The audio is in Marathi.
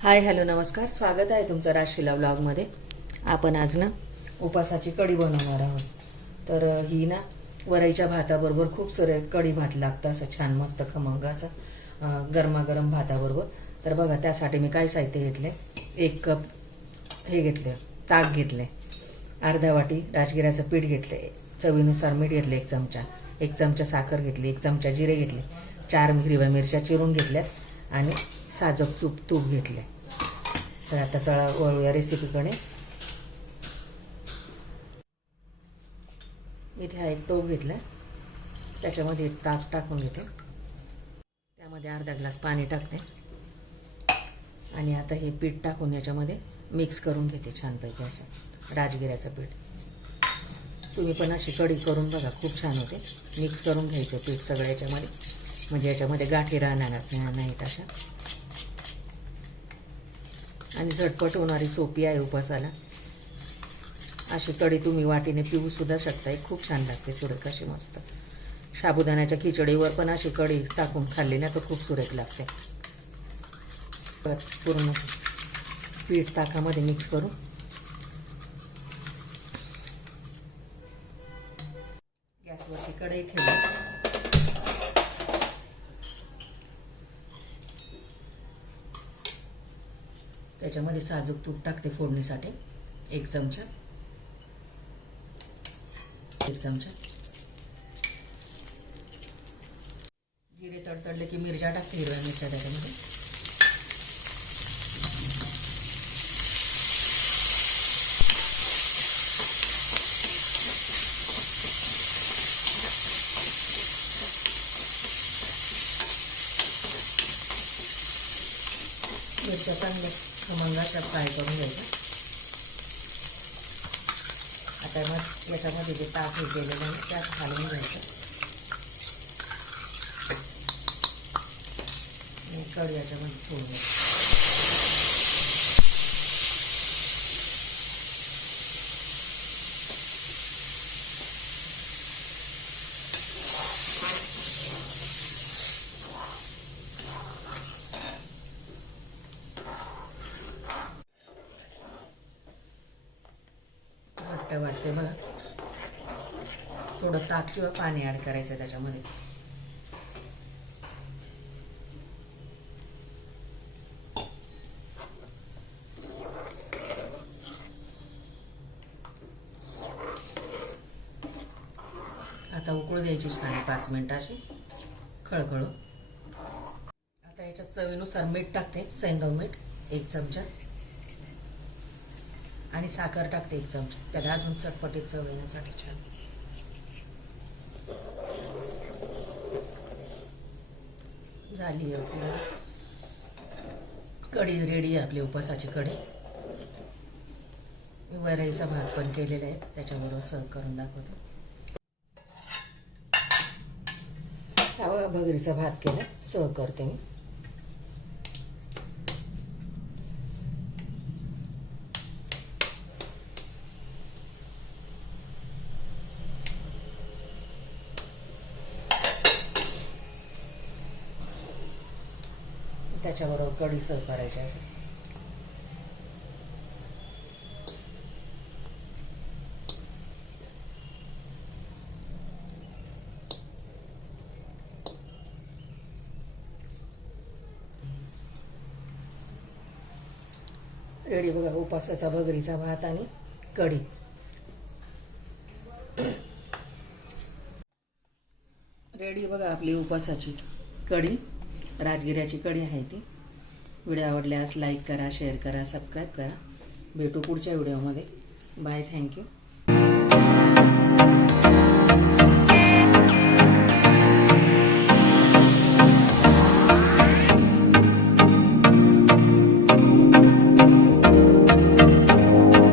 हाय हॅलो नमस्कार. स्वागत आहे तुमचं राशीला ब्लॉगमध्ये आपण आज ना उपासाची कढी बनवणार आहोत. तर ही ना वरईच्या भाताबरोबर खूप सारे कढी भात लागतं असं छान मस्त खमंग असं गरमागरम भाताबरोबर. तर बघा त्यासाठी मी काय साहित्य घेतले एक कप हे घेतले ताक घेतले अर्धा वाटी राजगिऱ्याचं पीठ घेतले चवीनुसार मीठ घेतले एक चमचा. एक चमचा साखर घेतली एक चमचा जिरे घेतले. चार हिरव्या मिरच्या चिरून घेतल्या आणि साजक चूप तूप घेतले तर आता चला वळूया रेसिपीकडे इथे हा एक टोप घेतला त्याच्यामध्ये एक ताक टाकून घेते. त्यामध्ये अर्धा ग्लास पाणी टाकते. आणि आता हे पीठ टाकून याच्यामध्ये मिक्स करून घेते छानपैकी असं. राजगिऱ्याचं पीठ. तुम्ही पण अशी कढी करून बघा खूप छान होते. मिक्स करून घ्यायचं पीठ सगळ्या याच्यामध्ये. म्हणजे याच्यामध्ये गाठी राहणार नाही- नाहीत अशा. आणि झटपट होणारी सोपी आहे उपासाला. अशी कढी तुम्ही वाटीने पिऊ सुद्धा शकताय. खूप छान लागते सुरेख अशी मस्त. साबुदाण्याच्या खिचडीवर पण अशी कढी टाकून खाल्ली ना तर खूप सुरेख लागते. परत पूर्ण पीठ ताकामध्ये मिक्स करू गॅसवरती कढई ठेवू त्याच्यामध्ये साजूक तूप टाकते फोडणीसाठी. एक चमचा. एक चमचा. जिरे तडतडले की मिरच्या टाकते हिरव्या मिरच्या त्याच्यामध्ये. मिरच्या चांगल्या खमंग अशा फ्राय करून घ्यायच्या आता मग याच्यामध्ये जे ताक हे केलेलं आहे त्यात घालून घ्यायचं. आणि याच्यामध्ये सोडून घ्यायचं घट्ट बघा. थोडं ताक किंवा पाणी ॲड करायचं त्याच्यामध्ये. आता उकळू द्यायची छान पाच मिनिटं अशी. खळखळू. आता याच्यात चवीनुसार मीठ टाकते सैंदव मीठ एक चमचा. आणि साखर टाकते एक चमचा त्याला अजून चटपटीत चव येण्यासाठी छान. झाली आपली. कढी रेडी आहे आपली उपासाची कढी. मी वरईचा भात पण केलेला आहे त्याच्याबरोबर सर्व करून दाखवतो. भगरीचा भात केला सर्व करते मी. त्याच्याबरोबर कढी सर्व करायची आहे रेडी बघा उपासाचा भगरीचा भात आणि कढी. रेडी बघा आपली उपासाची कढी. राजगिऱ्याची कडी आहे ती. व्हिडिओ आवडल्यास लाईक करा शेअर करा सबस्क्राईब करा. भेटू पुढच्या व्हिडिओमध्ये. Bye thank you.